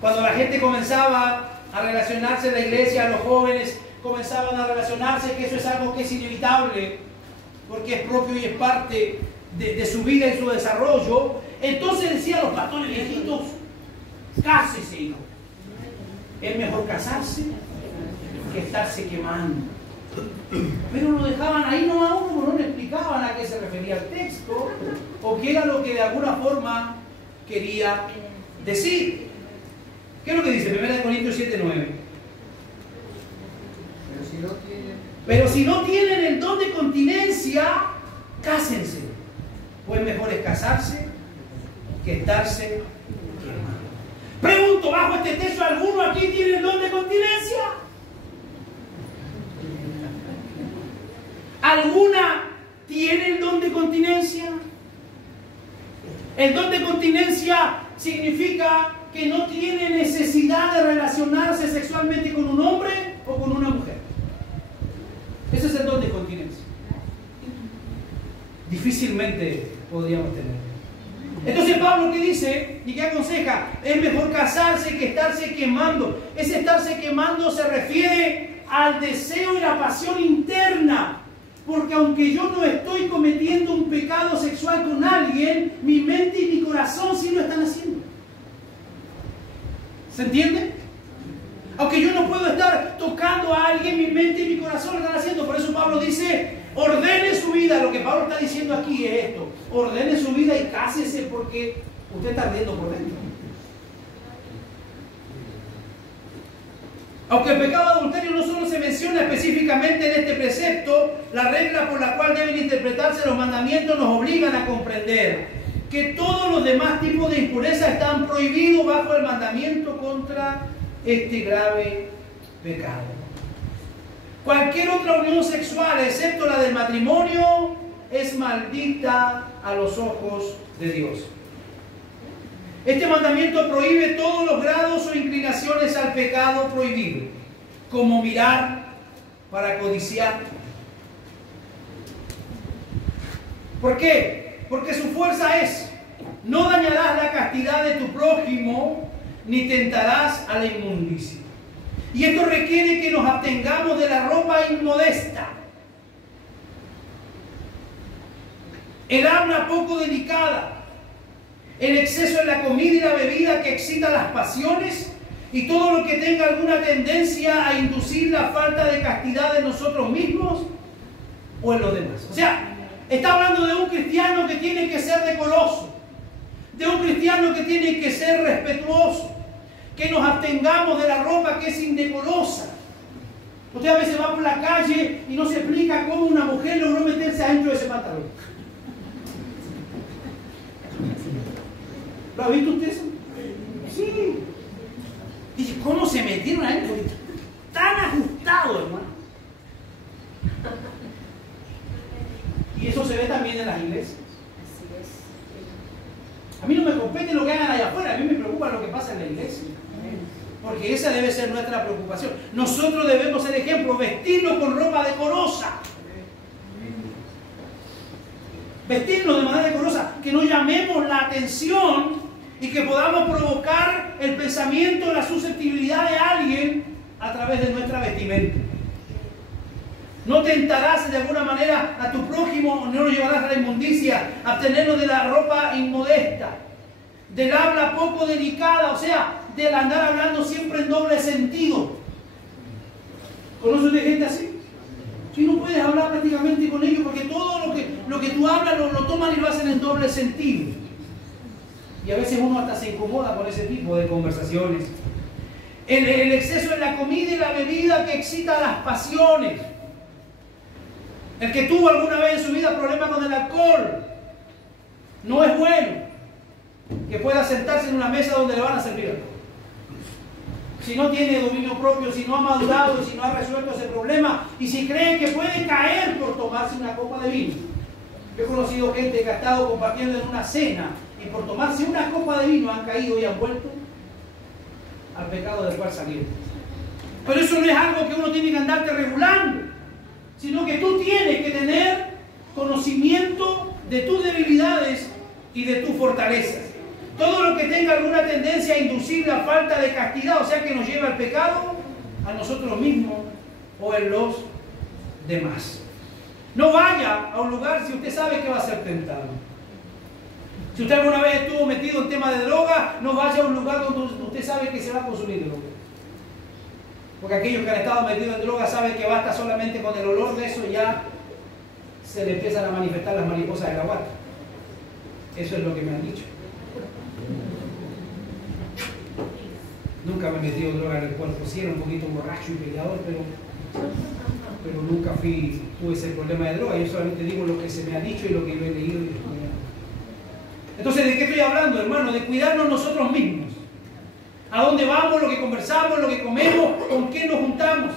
cuando la gente comenzaba a relacionarse en la iglesia, los jóvenes comenzaban a relacionarse, que eso es algo que es inevitable, porque es propio y es parte de su vida y su desarrollo. Entonces decían los pastores viejitos: cásese, hijo. Es mejor casarse que estarse quemando. Pero lo dejaban ahí no a uno, no le explicaban a qué se refería el texto o qué era lo que de alguna forma quería decir. ¿Qué es lo que dice 1 Corintios 7:9? Pero si no tienen el don de continencia, cásense. Pues mejor es casarse que estarse quemando. Pregunto, bajo este texto, ¿alguno aquí tiene el don de continencia? ¿Alguna tiene el don de continencia? El don de continencia significa que no tiene necesidad de relacionarse sexualmente con un hombre o con una mujer. Ese es el don de continencia. Difícilmente podríamos tener. Entonces Pablo, ¿qué dice y qué aconseja? Es mejor casarse que estarse quemando. Ese estarse quemando se refiere al deseo y la pasión interna. Porque aunque yo no estoy cometiendo un pecado sexual con alguien, mi mente y mi corazón sí lo están haciendo. ¿Se entiende? Aunque yo no puedo estar tocando a alguien, mi mente y mi corazón lo están haciendo. Por eso Pablo dice: ordene su vida. Lo que Pablo está diciendo aquí es esto: ordene su vida y cásese, porque usted está ardiendo por dentro. Aunque el pecado adulterio no solo se menciona específicamente en este precepto, la regla por la cual deben interpretarse los mandamientos nos obligan a comprender que todos los demás tipos de impureza están prohibidos bajo el mandamiento contra este grave pecado. Cualquier otra unión sexual, excepto la del matrimonio, es maldita a los ojos de Dios. Este mandamiento prohíbe todos los grados o inclinaciones al pecado prohibido, como mirar para codiciar. ¿Por qué? Porque su fuerza es: no dañarás la castidad de tu prójimo, ni tentarás a la inmundicia. Y esto requiere que nos abstengamos de la ropa inmodesta, el habla poco delicada, el exceso en la comida y la bebida que excita las pasiones, y todo lo que tenga alguna tendencia a inducir la falta de castidad en nosotros mismos o en los demás. O sea, está hablando de un cristiano que tiene que ser decoroso, de un cristiano que tiene que ser respetuoso, que nos abstengamos de la ropa que es indecorosa. Usted a veces va por la calle y no se explica cómo una mujer logró meterse adentro de ese pantalón. ¿Lo ha visto usted eso? Sí. Dice, ¿cómo se metieron adentro? Tan ajustado, hermano. Y eso se ve también en las iglesias. A mí no me compete lo que hagan allá afuera, a mí me preocupa lo que pasa en la iglesia. Porque esa debe ser nuestra preocupación. Nosotros debemos ser ejemplo, vestirnos con ropa decorosa. Vestirnos de manera decorosa, que no llamemos la atención y que podamos provocar el pensamiento, la susceptibilidad de alguien a través de nuestra vestimenta. No tentarás de alguna manera a tu prójimo, no lo llevarás a la inmundicia, abstenernos de la ropa inmodesta, del habla poco delicada, o sea, del andar hablando siempre en doble sentido. ¿Conoces de gente así? Si no puedes hablar prácticamente con ellos, porque todo lo que tú hablas lo toman y lo hacen en doble sentido. Y a veces uno hasta se incomoda con ese tipo de conversaciones. El exceso en la comida y la bebida que excita las pasiones. El que tuvo alguna vez en su vida problemas con el alcohol, no es bueno que pueda sentarse en una mesa donde le van a servir alcohol. si no tiene dominio propio, si no ha madurado y si no ha resuelto ese problema, y si cree que puede caer por tomarse una copa de vino. Yo he conocido gente que ha estado compartiendo en una cena y por tomarse una copa de vino han caído y han vuelto al pecado del cual salieron. Pero eso no es algo que uno tiene que andarte regulando, sino que tú tienes que tener conocimiento de tus debilidades y de tus fortalezas. Todo lo que tenga alguna tendencia a inducir la falta de castidad, o sea que nos lleva al pecado, a nosotros mismos o en los demás. No vaya a un lugar si usted sabe que va a ser tentado. Si usted alguna vez estuvo metido en tema de droga, no vaya a un lugar donde usted sabe que se va a consumir droga. Porque aquellos que han estado metidos en droga saben que basta solamente con el olor de eso, ya se le empiezan a manifestar las mariposas de la guata. Eso es lo que me han dicho. Nunca me he metido droga en el cuerpo, sí era un poquito borracho y peleador, pero nunca tuve ese problema de droga. Yo solamente digo lo que se me ha dicho y lo que yo he leído y estudiado. Entonces, ¿de qué estoy hablando, hermano? De cuidarnos nosotros mismos. ¿A dónde vamos? Lo que conversamos, lo que comemos, con qué nos juntamos.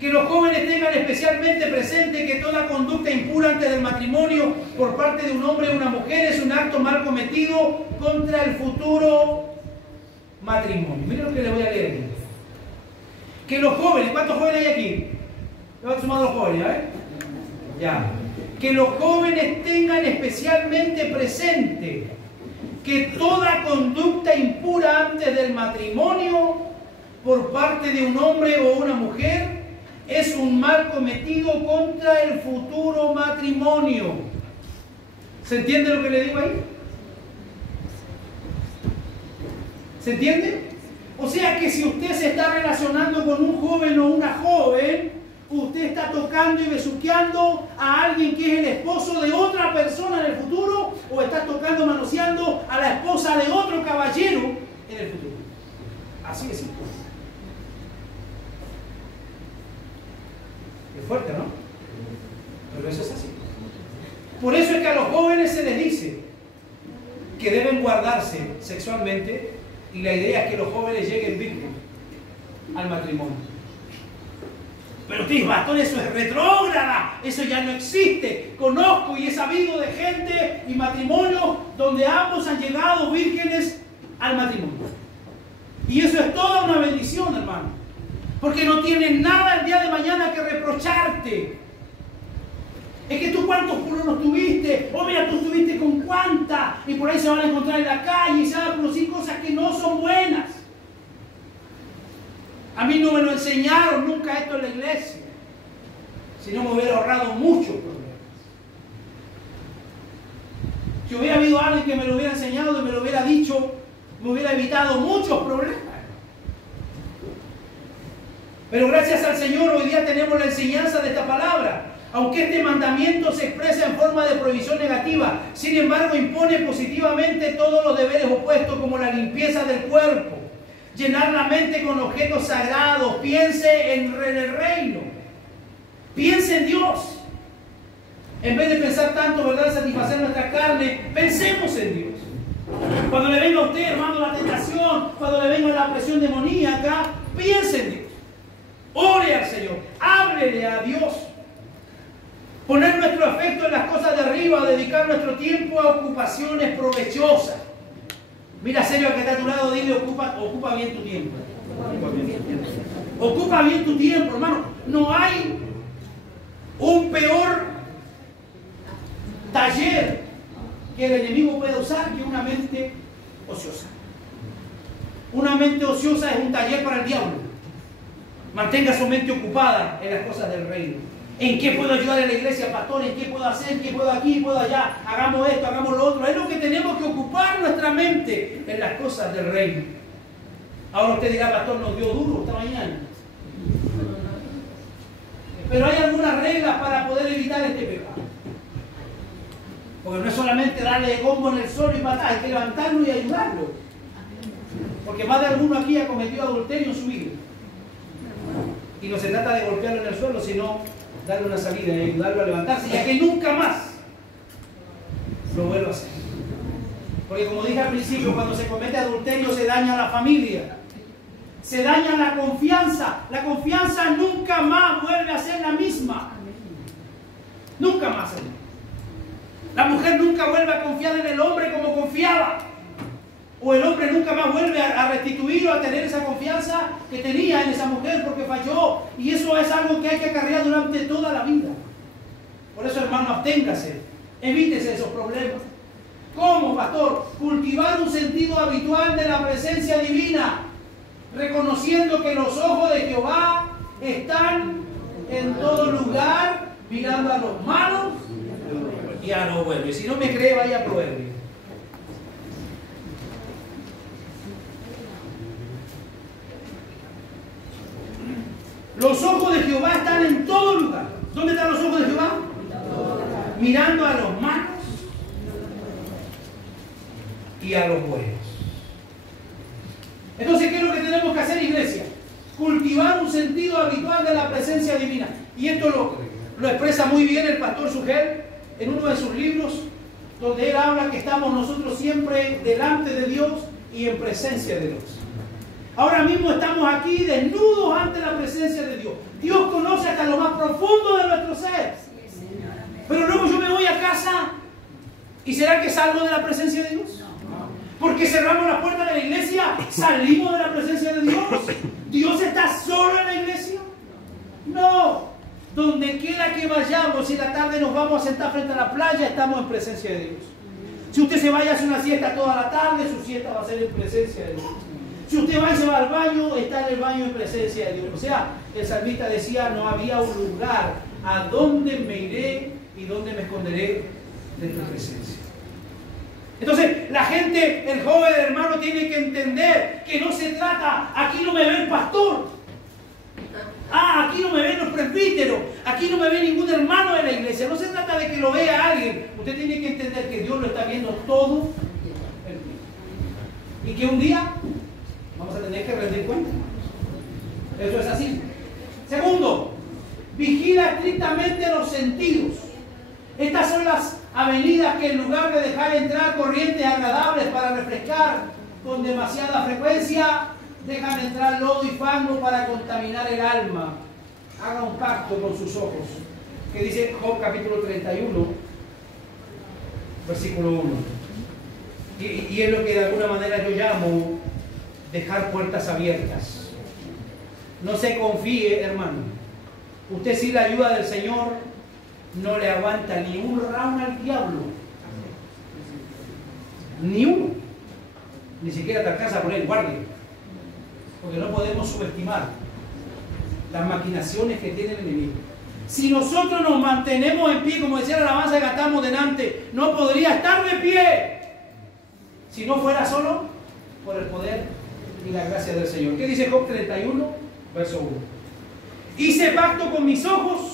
Que los jóvenes tengan especialmente presente que toda conducta impura antes del matrimonio por parte de un hombre o una mujer es un acto mal cometido contra el futuro matrimonio. Miren lo que les voy a leer. Que los jóvenes, ¿cuántos jóvenes hay aquí? Levanten su mano los jóvenes, ¿eh? Ya. Que los jóvenes tengan especialmente presente que toda conducta impura antes del matrimonio por parte de un hombre o una mujer es un mal cometido contra el futuro matrimonio. ¿Se entiende lo que le digo ahí? ¿Se entiende? O sea que si usted se está relacionando con un joven o una joven, usted está tocando y besuqueando a alguien que es el esposo de otra persona en el futuro, o está tocando, manoseando a la esposa de otro caballero en el futuro. Así es simple. Es fuerte, ¿no? Pero eso es así. Por eso es que a los jóvenes se les dice que deben guardarse sexualmente, y la idea es que los jóvenes lleguen vírgenes al matrimonio. Pero usted dice, pastor, eso es retrógrada, eso ya no existe. Conozco y he sabido de gente y matrimonios donde ambos han llegado vírgenes al matrimonio. Y eso es toda una bendición, hermano. Porque no tienen nada el día de mañana que reprocharte. Es que tú cuántos culones tuviste, oh mira, tú estuviste con cuántas, y por ahí se van a encontrar en la calle y se van a producir cosas que no son buenas. A mí no me lo enseñaron nunca esto en la iglesia, si no me hubiera ahorrado muchos problemas. Si hubiera habido alguien que me lo hubiera enseñado y me lo hubiera dicho, me hubiera evitado muchos problemas. Pero gracias al Señor hoy día tenemos la enseñanza de esta palabra. Aunque este mandamiento se expresa en forma de prohibición negativa, sin embargo impone positivamente todos los deberes opuestos como la limpieza del cuerpo, llenar la mente con objetos sagrados, piense en el reino, piense en Dios. En vez de pensar tanto, ¿verdad?, en satisfacer nuestra carne, pensemos en Dios. Cuando le venga a usted, hermano, la tentación, cuando le venga la presión demoníaca, piense en Dios. Ore al Señor, háblele a Dios. Poner nuestro afecto en las cosas de arriba, dedicar nuestro tiempo a ocupaciones provechosas. Mira, serio, al que está a tu lado, dile, ocupa bien tu tiempo. Ocupa bien tu tiempo, hermano. No hay un peor taller que el enemigo pueda usar que una mente ociosa. Una mente ociosa es un taller para el diablo. Mantenga su mente ocupada en las cosas del reino. ¿En qué puedo ayudar a la iglesia, pastor? ¿En qué puedo hacer? ¿Qué puedo aquí? ¿Puedo allá? Hagamos esto, hagamos lo otro. Es lo que tenemos que ocupar nuestra mente en las cosas del reino. Ahora usted dirá, pastor, nos dio duro esta mañana. Pero hay algunas reglas para poder evitar este pecado. Porque no es solamente darle de combo en el sol y matar, hay que levantarlo y ayudarlo. Porque más de alguno aquí ha cometido adulterio en su vida. Y no se trata de golpearlo en el suelo, sino darle una salida y ayudarlo a levantarse, ya que nunca más lo vuelva a hacer. Porque como dije al principio, cuando se comete adulterio se daña a la familia, Se daña la confianza. La confianza nunca más vuelve a ser la misma. Nunca más. La mujer nunca vuelve a confiar en el hombre como confiaba. O el hombre nunca más vuelve a restituir o a tener esa confianza que tenía en esa mujer porque falló. Y eso es algo que hay que acarrear durante toda la vida. Por eso, hermano, absténgase. Evítese esos problemas. ¿Cómo, pastor? Cultivar un sentido habitual de la presencia divina, reconociendo que los ojos de Jehová están en todo lugar, mirando a los malos y a los buenos. Y si no me cree, vaya a Proverbios. Los ojos de Jehová están en todo lugar. ¿Dónde están los ojos de Jehová? Mirando a los malos y a los buenos. Entonces, ¿qué es lo que tenemos que hacer, iglesia? Cultivar un sentido habitual de la presencia divina. Y esto lo expresa muy bien el pastor Sugel en uno de sus libros, donde él habla que estamos nosotros siempre delante de Dios y en presencia de Dios. Ahora mismo estamos aquí desnudos ante la presencia de Dios. Dios conoce hasta lo más profundo de nuestro ser. Pero luego yo me voy a casa y ¿será que salgo de la presencia de Dios? Porque cerramos la puerta de la iglesia, salimos de la presencia de Dios. ¿Dios está solo en la iglesia? No. Donde quiera que vayamos, si la tarde nos vamos a sentar frente a la playa, estamos en presencia de Dios. Si usted se vaya a hacer una siesta toda la tarde, su siesta va a ser en presencia de Dios. Si usted va y se va al baño, está en el baño en presencia de Dios. O sea, el salmista decía, no había un lugar a donde me iré y donde me esconderé de tu presencia. Entonces, la gente, el joven hermano, tiene que entender que no se trata, aquí no me ve el pastor, aquí no me ven los presbíteros, aquí no me ve ningún hermano de la iglesia. No se trata de que lo vea alguien. Usted tiene que entender que Dios lo está viendo todo el tiempo. Y que un día vamos a tener que rendir cuenta. Eso es así. Segundo, vigila estrictamente los sentidos. Estas son las avenidas que en lugar de dejar entrar corrientes agradables para refrescar con demasiada frecuencia, dejan entrar lodo y fango para contaminar el alma. Haga un pacto con sus ojos. Que dice Job capítulo 31, versículo 1. Y es lo que de alguna manera yo llamo dejar puertas abiertas. No se confíe, hermano. Usted sin la ayuda del Señor no le aguanta ni un round al diablo. Ni uno. Ni siquiera te alcanza a poner guardia. Porque no podemos subestimar las maquinaciones que tiene el enemigo. Si nosotros nos mantenemos en pie, como decía la alabanza que cantamos delante, no podría estar de pie si no fuera solo por el poder y la gracia del Señor. ¿Qué dice Job 31, verso 1? Hice pacto con mis ojos.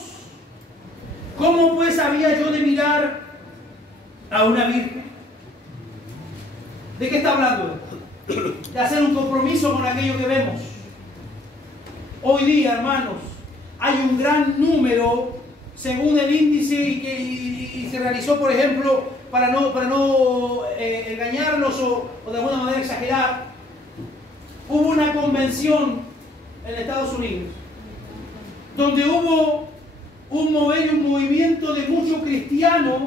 ¿Cómo pues había yo de mirar a una virgen? ¿De qué está hablando? De hacer un compromiso con aquello que vemos. Hoy día, hermanos, hay un gran número, según el índice y se realizó, por ejemplo, para no engañarlos o de alguna manera exagerar, hubo una convención en Estados Unidos donde hubo un movimiento de muchos cristianos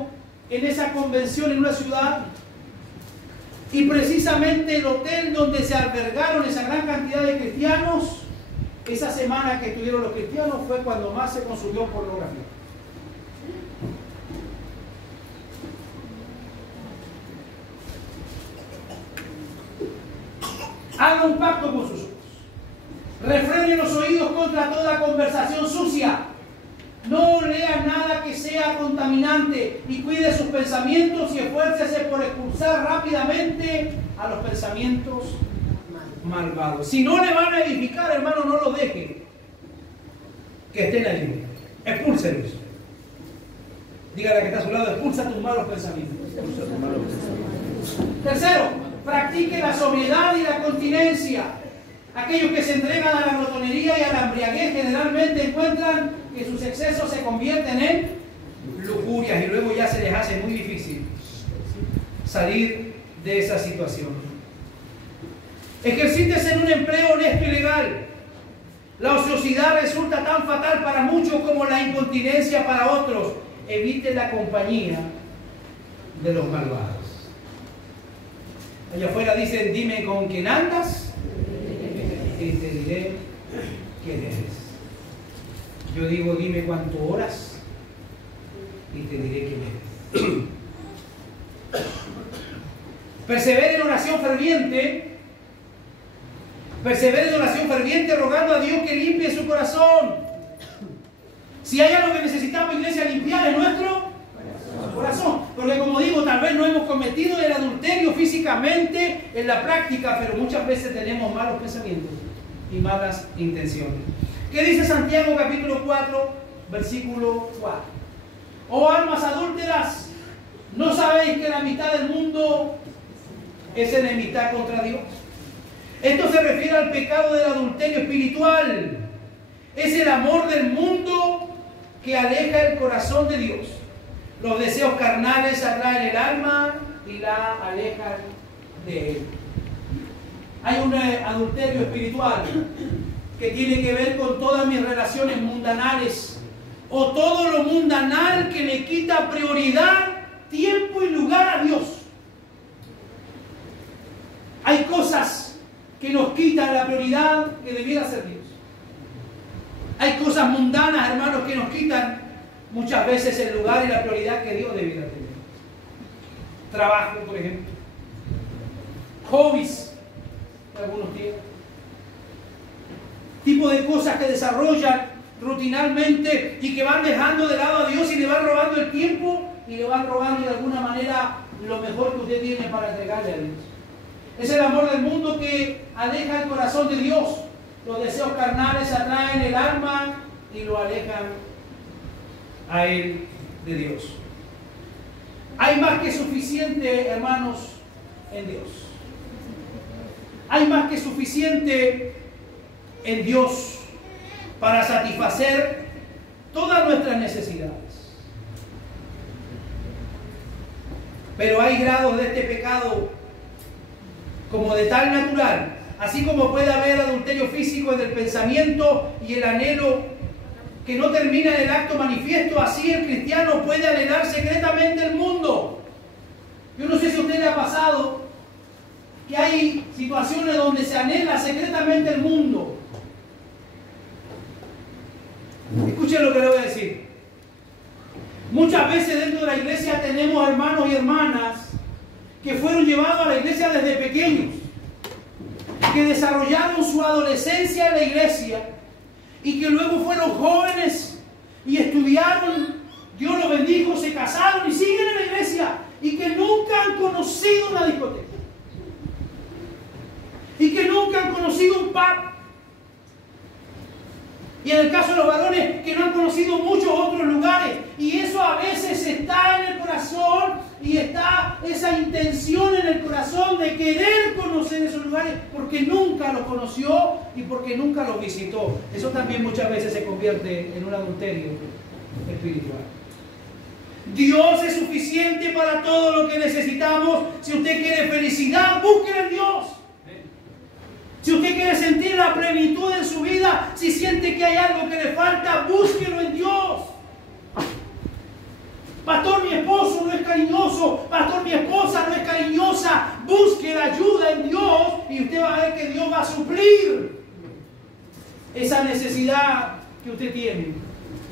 en esa convención en una ciudad, y precisamente el hotel donde se albergaron esa gran cantidad de cristianos, esa semana que estuvieron los cristianos fue cuando más se consumió pornografía. Haga un pacto con sus ojos. Refrene los oídos contra toda conversación sucia. No lea nada que sea contaminante y cuide sus pensamientos y esfuércese por expulsar rápidamente a los pensamientos malvados. Si no le van a edificar, hermano, no lo deje que estén allí. Expúlselos. Dígale que está a su lado, expulsa tus malos pensamientos. Tercero, practique la sobriedad y la continencia. Aquellos que se entregan a la glotonería y a la embriaguez generalmente encuentran que sus excesos se convierten en lujurias y luego ya se les hace muy difícil salir de esa situación. Ejercítese en un empleo honesto y legal. La ociosidad resulta tan fatal para muchos como la incontinencia para otros. Evite la compañía de los malvados. Allá afuera dicen, dime con quién andas y te diré quién eres. Yo digo, dime cuánto oras y te diré quién eres. Persevere en oración ferviente. Persevere en oración ferviente rogando a Dios que limpie su corazón. Si hay algo que necesitamos, iglesia, limpiar es nuestro corazón. Porque como digo, tal vez no hemos cometido el adulterio físicamente en la práctica, pero muchas veces tenemos malos pensamientos y malas intenciones. ¿Qué dice Santiago capítulo 4, versículo 4? Oh almas adúlteras, ¿no sabéis que la mitad del mundo es enemistad contra Dios? Esto se refiere al pecado del adulterio espiritual. Es el amor del mundo que aleja el corazón de Dios. Los deseos carnales atraen el alma y la alejan de Él. Hay un adulterio espiritual que tiene que ver con todas mis relaciones mundanales o todo lo mundanal que le quita prioridad, tiempo y lugar a Dios. Hay cosas que nos quitan la prioridad que debiera ser Dios. Hay cosas mundanas, hermanos, que nos quitan muchas veces el lugar y la prioridad que Dios debiera tener. Trabajo, por ejemplo. Hobbies, que algunos tienen. Tipo de cosas que desarrollan rutinalmente y que van dejando de lado a Dios y le van robando el tiempo y le van robando de alguna manera lo mejor que usted tiene para entregarle a Dios. Es el amor del mundo que aleja el corazón de Dios. Los deseos carnales atraen el alma y lo alejan a Él de Dios. Hay más que suficiente, hermanos, en Dios. Hay más que suficiente en Dios para satisfacer todas nuestras necesidades. Pero hay grados de este pecado como de tal natural, así como puede haber adulterio físico en el pensamiento y el anhelo que no termina en el acto manifiesto, así el cristiano puede anhelar secretamente el mundo. Yo no sé si a usted le ha pasado que hay situaciones donde se anhela secretamente el mundo. Escuchen lo que le voy a decir. Muchas veces dentro de la iglesia tenemos hermanos y hermanas que fueron llevados a la iglesia desde pequeños, que desarrollaron su adolescencia en la iglesia y que luego fueron jóvenes y estudiaron, Dios los bendijo, se casaron y siguen en la iglesia y que nunca han conocido una discoteca y que nunca han conocido un pub. Y en el caso de los varones, que no han conocido muchos otros lugares. Y eso a veces está en el corazón y está esa intención en el corazón de querer conocer esos lugares porque nunca los conoció y porque nunca los visitó. Eso también muchas veces se convierte en un adulterio espiritual. Dios es suficiente para todo lo que necesitamos. Si usted quiere felicidad, búsquelo en Dios. Si usted quiere sentir la plenitud en su vida, si siente que hay algo que le falta, búsquelo en Dios. Pastor, mi esposo no es cariñoso. Pastor, mi esposa no es cariñosa. Busque la ayuda en Dios y usted va a ver que Dios va a suplir esa necesidad que usted tiene.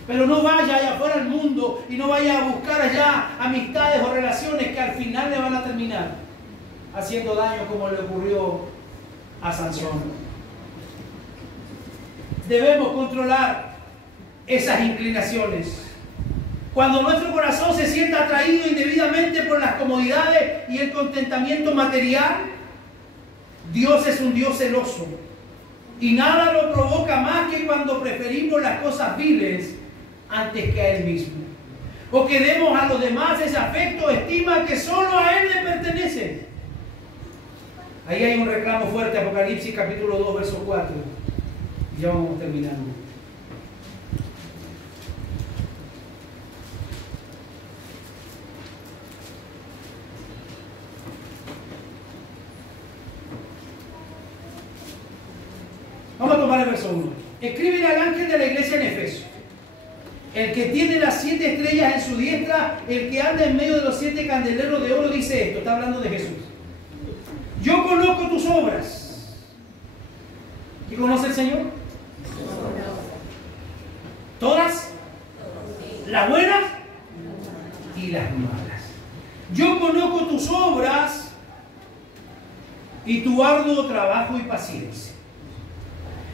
Pero no vaya allá afuera al mundo y no vaya a buscar allá amistades o relaciones que al final le van a terminar haciendo daño como le ocurrió a Sansón. Debemos controlar esas inclinaciones. Cuando nuestro corazón se sienta atraído indebidamente por las comodidades y el contentamiento material, Dios es un Dios celoso y nada lo provoca más que cuando preferimos las cosas viles antes que a Él mismo, o que demos a los demás ese afecto o estima que solo a Él le pertenece. Ahí hay un reclamo fuerte, Apocalipsis capítulo 2, verso 4. Ya vamos terminando. para el verso 1. Escríbele al ángel de la iglesia en Efeso. El que tiene las 7 estrellas en su diestra, el que anda en medio de los 7 candeleros de oro, dice esto. Está hablando de Jesús. Yo conozco tus obras. ¿Qué conoce el Señor? Todas. Las buenas y las malas. Yo conozco tus obras y tu arduo trabajo y paciencia,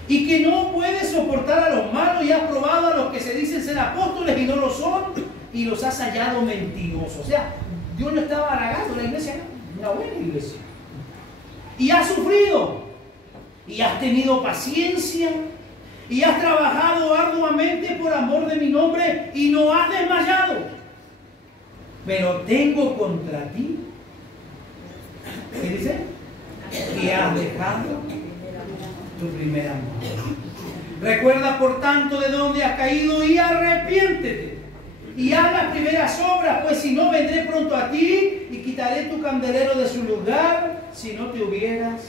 y que no puedes soportar a los malos, y has probado a los que se dicen ser apóstoles y no lo son, y los has hallado mentirosos. O sea, Dios no estaba halagando la iglesia, no, una buena iglesia. Y has sufrido, y has tenido paciencia, y has trabajado arduamente por amor de mi nombre, y no has desmayado. Pero tengo contra ti, ¿qué dice? Que has dejado tu primer amor. Recuerda por tanto de dónde has caído y arrepiéntete y haz las primeras obras, pues si no vendré pronto a ti y quitaré tu candelero de su lugar si no te hubieras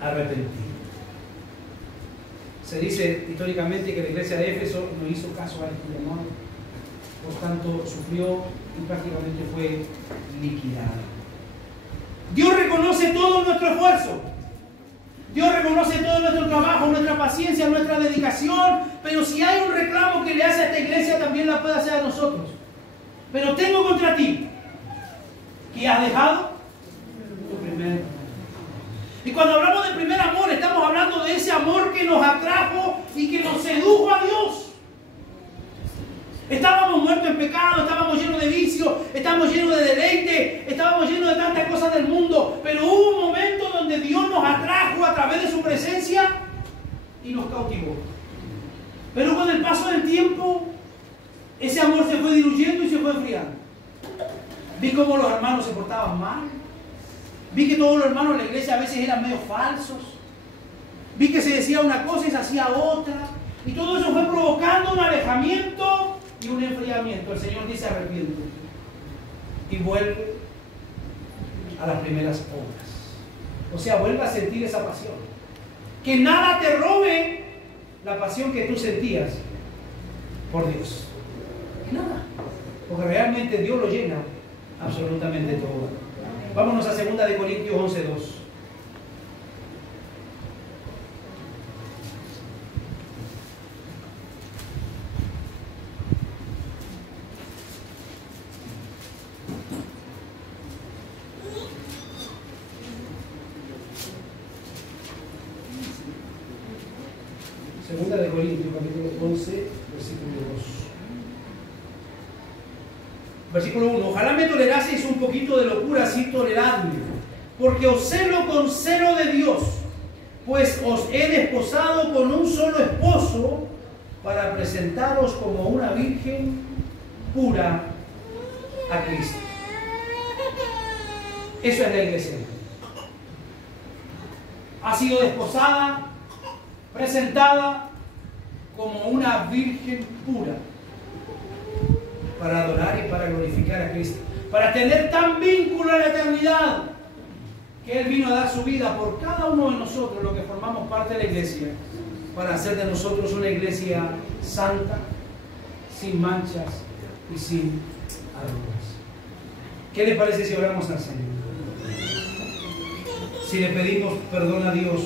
arrepentido. Se dice históricamente que la iglesia de Éfeso no hizo caso a este llamado, por tanto sufrió y prácticamente fue liquidada. Dios reconoce todo nuestro esfuerzo. Dios reconoce todo nuestro trabajo, nuestra paciencia, nuestra dedicación. Pero si hay un reclamo que le hace a esta iglesia, también la puede hacer a nosotros. Pero tengo contra ti que has dejado tu primer amor. Y cuando hablamos de primer amor, estamos hablando de ese amor que nos atrajo y que nos sedujo a Dios. Estábamos muertos en pecado, estábamos llenos de vicios, estábamos llenos de deleite, estábamos llenos de tantas cosas del mundo, pero hubo un momento donde Dios nos atrajo a través de su presencia y nos cautivó. Pero con el paso del tiempo, ese amor se fue diluyendo y se fue enfriando. Vi cómo los hermanos se portaban mal, vi que todos los hermanos de la iglesia a veces eran medio falsos, vi que se decía una cosa y se hacía otra, y todo eso fue provocando un alejamiento y un enfriamiento. El Señor dice: arrepiéntete y vuelve a las primeras obras. O sea, vuelve a sentir esa pasión. Que nada te robe la pasión que tú sentías por Dios. Que nada. Porque realmente Dios lo llena absolutamente todo. Vámonos a 2 Corintios 11:2. Segunda de Corintios, capítulo 11, versículo 2. Versículo 1. Ojalá me toleraseis un poquito de locura, así toleradme, porque os celo con celo de Dios, pues os he desposado con un solo esposo para presentaros como una virgen pura a Cristo. Eso es la iglesia. Ha sido desposada, presentada como una virgen pura para adorar y para glorificar a Cristo, para tener tan vínculo a la eternidad que Él vino a dar su vida por cada uno de nosotros, los que formamos parte de la iglesia, para hacer de nosotros una iglesia santa, sin manchas y sin arrugas. ¿Qué le parece si oramos al Señor? Si le pedimos perdón a Dios